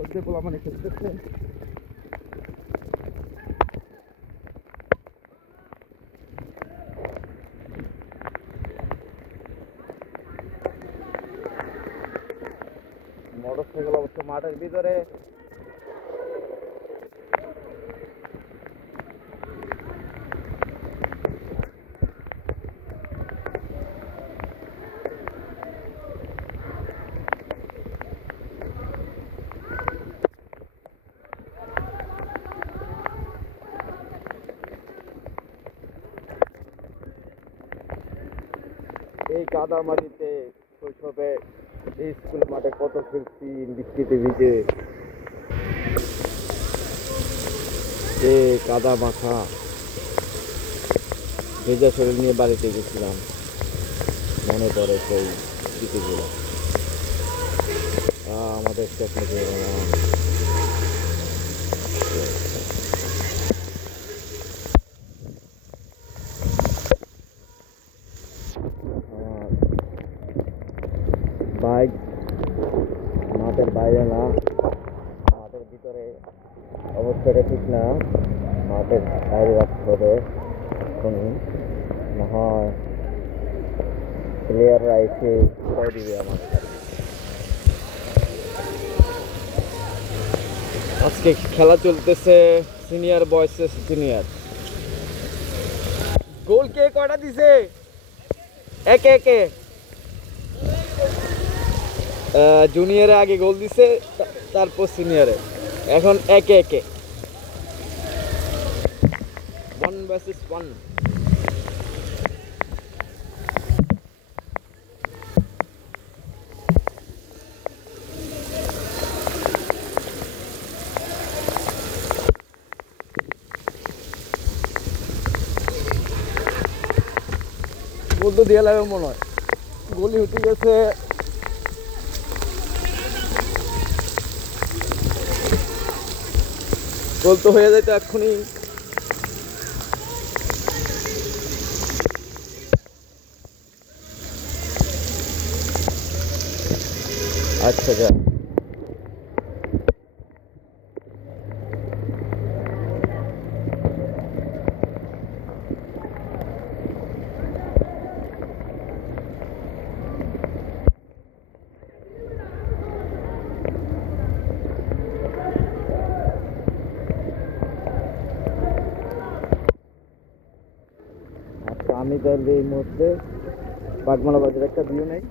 মধ্যে পোলা মানে খেলতেছে। মোটরসাইকেল অবশ্য মাঠের ভিতরে। এই কাদা মাটিতে শৈশবে এই স্কুল মাঠে কত খেলছি, বৃষ্টিতে ভিজে, কাদা মাখা ভেজা শরীর নিয়ে বাড়িতে গেছিলাম। মনে পড়ে সেই স্মৃতিগুলো। আমাদের টেকনিকে বাইক মাঠের বাইরে না, মাঠের ভিতরে অবস্থাটা ঠিক না, মাঠের বাইরে রাখতে হবে। না হয় প্লেয়াররা এসে উঠাই দিবে আমাদের। আজকে খেলা চলতেছে সিনিয়র বয়েস সিনিয়র। গোল কে কয়টা দিছে? একে একে জুনিয়রে আগে গোল দিছে, তারপর সিনিয়রে, এখন একে একে 1 vs 1। গোল তো দিয়ে লাগবে মনে হয়, গোলই উঠে গেছে। গোল তো হয়ে যেত এক্ষুনি। আচ্ছা যা আমি তাহলে এই মুহূর্তে বাগমারা বাজার একটা ভিউ নেই,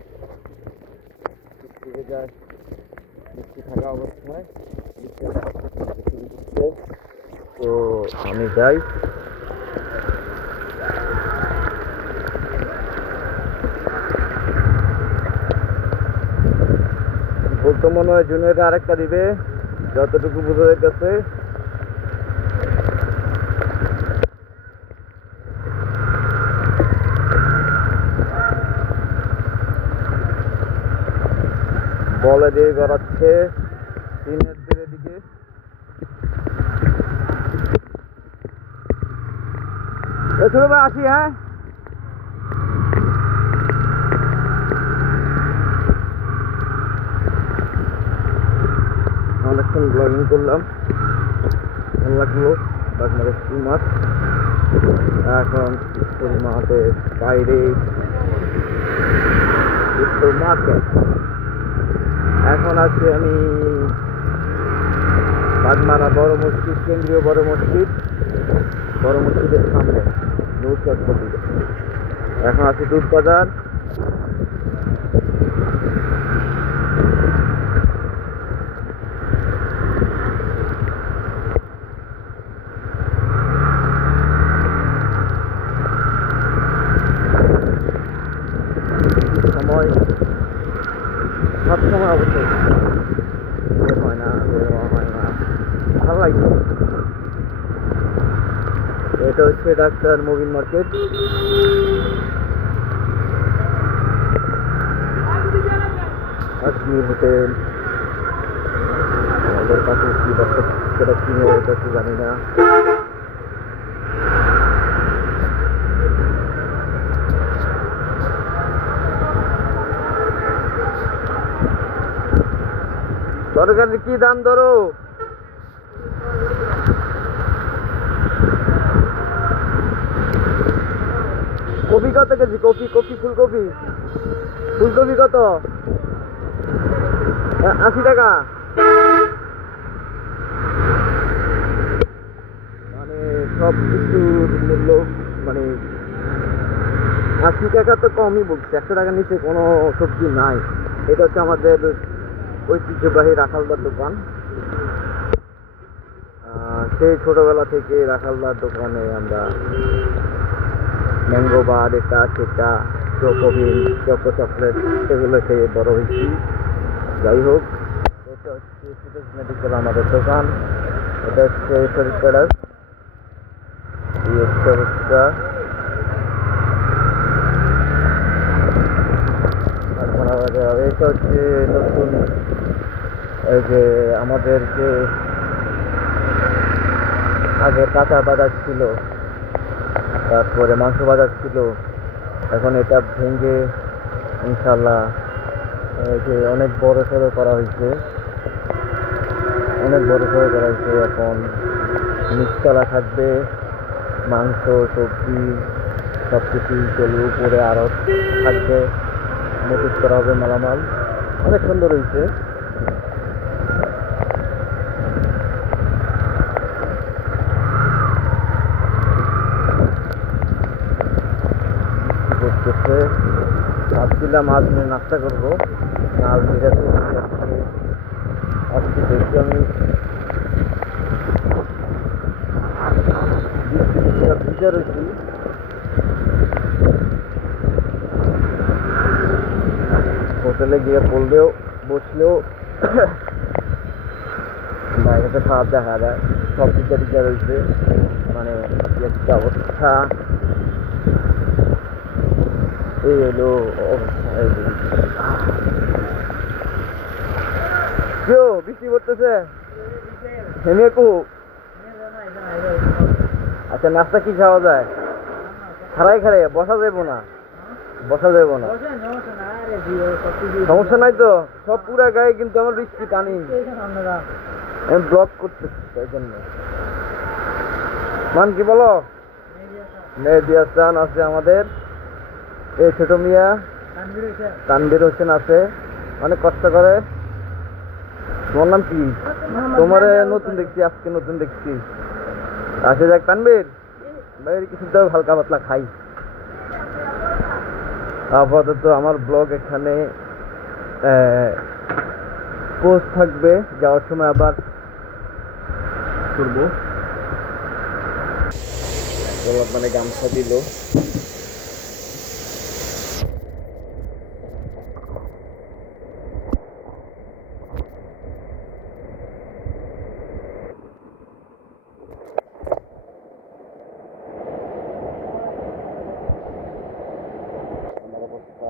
থেকে যায় বৃষ্টি থাকা অবস্থায়। তো আমি যাই। বলতো মনে হয় জুনিয়ররা আরেকটা দিবে, যতটুকু বোঝা যাচ্ছে। বলে দিয়ে গড়াচ্ছে সিনিয়রদের দিকে। আসি, হ্যাঁ অনেকক্ষণ ব্লগিং করলাম, ভালো লাগলো। বাগমারা স্কুল মাঠ, এখন স্কুল মাঠের বাইরে স্কুল মার্কেট। এখন আছি আমি বাগমারা বড় মসজিদ, কেন্দ্রীয় বড় মসজিদের সামনে নৌচটপটি। এখন আছি দুধ বাজার। সময় সবসময় অবশ্যই হয় না, ভালো লাগছে। এটা হচ্ছে doctor Mubin market. Kashmir hotel, আমাদের কাছে কি ডাক্তার সেটা কিনে এটা তো জানি না। তরকারি কি দাম ধরো? কপি কত কেজি? কপি কপি ফুলকপি ফুলকপি কত? 80 টাকা। মানে সব কিছুর মূল্য মানে 80 টাকা তো কমই বলছে, 100 টাকার নিচে কোনো সবজি নাই। এটা হচ্ছে আমাদের ঐতিহ্যবাহী রাখালদার দোকান। সেই ছোটবেলা থেকে রাখালদার দোকানে আমরা ম্যাঙ্গো বার, এটা সেটা, চকোবিন, চকো চকলেট এগুলো খেয়ে বড় হয়েছি। যাই হোক, এটা হচ্ছে সুদেশ মেডিকেল আমাদের দোকান। এটা হচ্ছে শরীরপাড়ার এই হচ্ছে অবস্থা। এটা হচ্ছে নতুন এই যে আমাদের যে আগে কাঁচা বাজার ছিল, তারপরে মাংস বাজার ছিল, এখন এটা ভেঙে ইনশাল্লাহ যে অনেক বড় সড়ো করা হয়েছে, অনেক বড় সড়ো করা হয়েছে। এখন নিচতলা থাকবে, মাংস সবজি সব কিছুই চলবে, উপরে আরও থাকবে, মজুত করা হবে মালামাল। অনেক সুন্দর হয়েছে। করতেছে ভাবছিলাম আজ নিয়ে নাস্তা করবো, আজ যেহেতু আজকে দেখি আমি ভিজা রয়েছি। হোটেলে গিয়ে বললেও বসলেও বাইরেতে খারাপ দেখা যায়, সব ভিজা রয়েছে। মানে একটা অবস্থা, এই হলো অবস্থা। কেউ বৃষ্টি পড়তেছে হেমে কু। আচ্ছা, নাস্তা কি খাওয়া যায়? খারাই খারাই বসা যাবো না, বসা যাবো না, সমস্যা নাই তো। সব পুরা গায়ে কিন্তু আমার বৃষ্টি টানি, আমি ব্লক করতেছি তাই জন্য। মান কি বলো? মেহেদি হাসান আছে আমাদের, এই ছোট মিয়া তানভীর হোসেন আছে, অনেক কষ্ট করে। তোমার নাম কি? তোমার নতুন দেখছি, আজকে নতুন দেখছি। আসে যাক তানভীর, বাইরে কিছু দাও, হালকা পাতলা খাই। আপাতত আমার ব্লগ এখানে পোস্ট থাকবে, যাওয়ার সময় আবার করবো। মানে গামছা দিল। আমার অবস্থা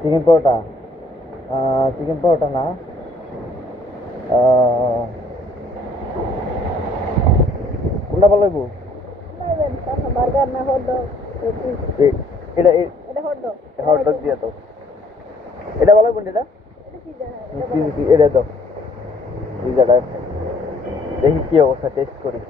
চিকেন পরোটা, চিকেন পরোটা না, কোনটা ভালো লাগবো? এটা হটডগ দিয়া তো, এটা ভালো লাগবে। এটা এটা তো পিজাটা দেখি কি অবস্থা, টেস্ট করি।